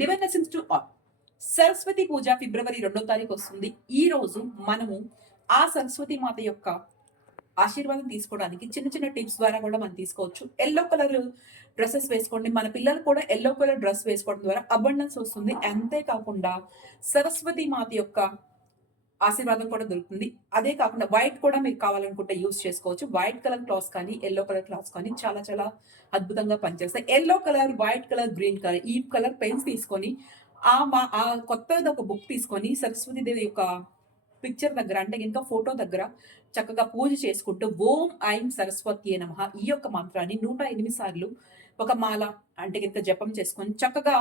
Divine lessons to all. Saraswati puja ఫిబ్రవరి 2వ తారీఖు వస్తుంది. ఈ రోజు మనము ఆ సరస్వతి మాత యొక్క ఆశీర్వాదం తీసుకోవడానికి చిన్న చిన్న టిప్స్ ద్వారా కూడా మనం తీసుకోవచ్చు. యెల్లో కలర్ డ్రెసెస్ వేసుకోండి. మన పిల్లలు కూడా యెల్లో కలర్ డ్రెస్ వేసుకోవడం ద్వారా అబండెన్స్ వస్తుంది. అంతే కాకుండా సరస్వతి మాత యొక్క ఆశీర్వాదం కూడా దొరుకుతుంది. అదే కాకుండా వైట్ కూడా మీకు కావాలనుకుంటే యూజ్ చేసుకోవచ్చు. వైట్ కలర్ క్లాత్స్ కానీ, యెల్లో కలర్ క్లాత్స్ కానీ చాలా చాలా అద్భుతంగా పనిచేస్తాయి. Yellow colour, white colour, green colour ఈ కలర్ పెన్స్ తీసుకొని ఆ కొత్తది ఒక బుక్ తీసుకొని సరస్వతీదేవి యొక్క పిక్చర్ దగ్గర అంటే ఇంకా ఫోటో దగ్గర చక్కగా పూజ చేసుకుంటూ ఓం ఐం సరస్వత్యే నమః ఈ యొక్క మంత్రాన్ని 108 సార్లు ఒక మాల అంటే గినక జపం చేసుకొని చక్కగా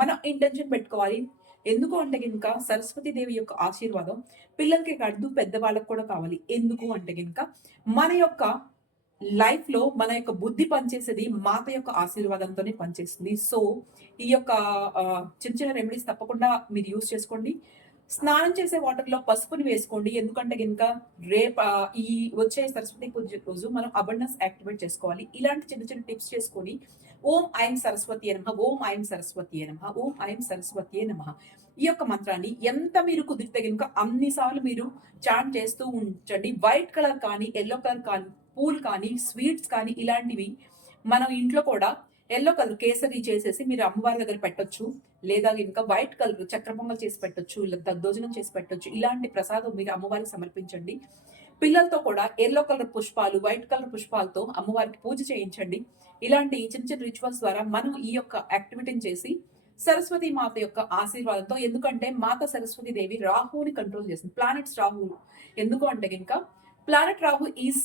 మన ఇంటెన్షన్ పెట్టుకోవాలి. ఎందుకు అంటే గినక సరస్వతీదేవి యొక్క ఆశీర్వాదం పిల్లలకి కాదు పెద్దవాళ్ళకి కూడా కావాలి. ఎందుకు అంటే గినక మన యొక్క లైఫ్‌లో మన యొక్క బుద్ధి పనిచేసేది మాత యొక్క ఆశీర్వాదంతోనే పనిచేస్తుంది. సో, ఈ యొక్క చిన్న చిన్న రెమెడీస్ తప్పకుండా మీరు యూజ్ చేసుకోండి. స్నానం చేసే వాటర్‌లో పసుపుని వేసుకోండి. ఎందుకంటే గనుక ఈ వచ్చే సరస్వతి పూజ రోజు మనం అబండెన్స్ యాక్టివేట్ చేసుకోవాలి. ఇలాంటి చిన్న చిన్న టిప్స్ చేసుకొని ఓం ఐం సరస్వతియే నమః, ఓం ఐం సరస్వతియే నమః, ఓం ఐం సరస్వతియే నమః ఈ యొక్క మంత్రాన్ని ఎంత మీరు కుదిరితే గనుక అన్ని సార్లు మీరు చాంట్ చేస్తూ ఉంచండి. వైట్ కలర్ కానీ, యెల్లో కలర్ కానీ, పూలు కానీ, స్వీట్స్ కానీ ఇలాంటివి మనం ఇంట్లో కూడా యెల్లో కలర్ కేసరి చేసేసి మీరు అమ్మవారి దగ్గర పెట్టొచ్చు. లేదా ఇంకా వైట్ కలర్ చక్కెర పొంగల్ చేసి పెట్టొచ్చు. ఇలా దద్దోజనం చేసి పెట్టొచ్చు. ఇలాంటి ప్రసాదం మీరు అమ్మవారికి సమర్పించండి. పిల్లలతో కూడా యెల్లో కలర్ పుష్పాలు, వైట్ కలర్ పుష్పాలతో అమ్మవారికి పూజ చేయించండి. ఇలాంటి చిన్న చిన్న రిచువల్స్ ద్వారా మనం ఈ యొక్క యాక్టివిటీని చేసి సరస్వతి మాత యొక్క ఆశీర్వాదంతో ఎందుకంటే మాత సరస్వతి దేవి రాహుని కంట్రోల్ చేస్తుంది. ప్లానెట్స్ రాహు ఎందుకు అంటే కనుక ప్లానెట్ రాహు ఈజ్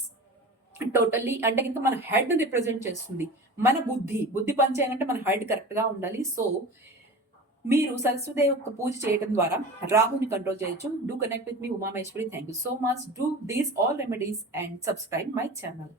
టోటల్లీ అంటే ఇంకా మన హెడ్ రిప్రజెంట్ చేస్తుంది. మన బుద్ధి పని చేయాలంటే మన హెడ్ కరెక్ట్ గా ఉండాలి. సో మీరు సరస్వతి యొక్క పూజ చేయడం ద్వారా రాహుని కంట్రోల్ చేయొచ్చు. Do connect with me Umamaheswari. Thank you so much. Do these all remedies and subscribe my channel.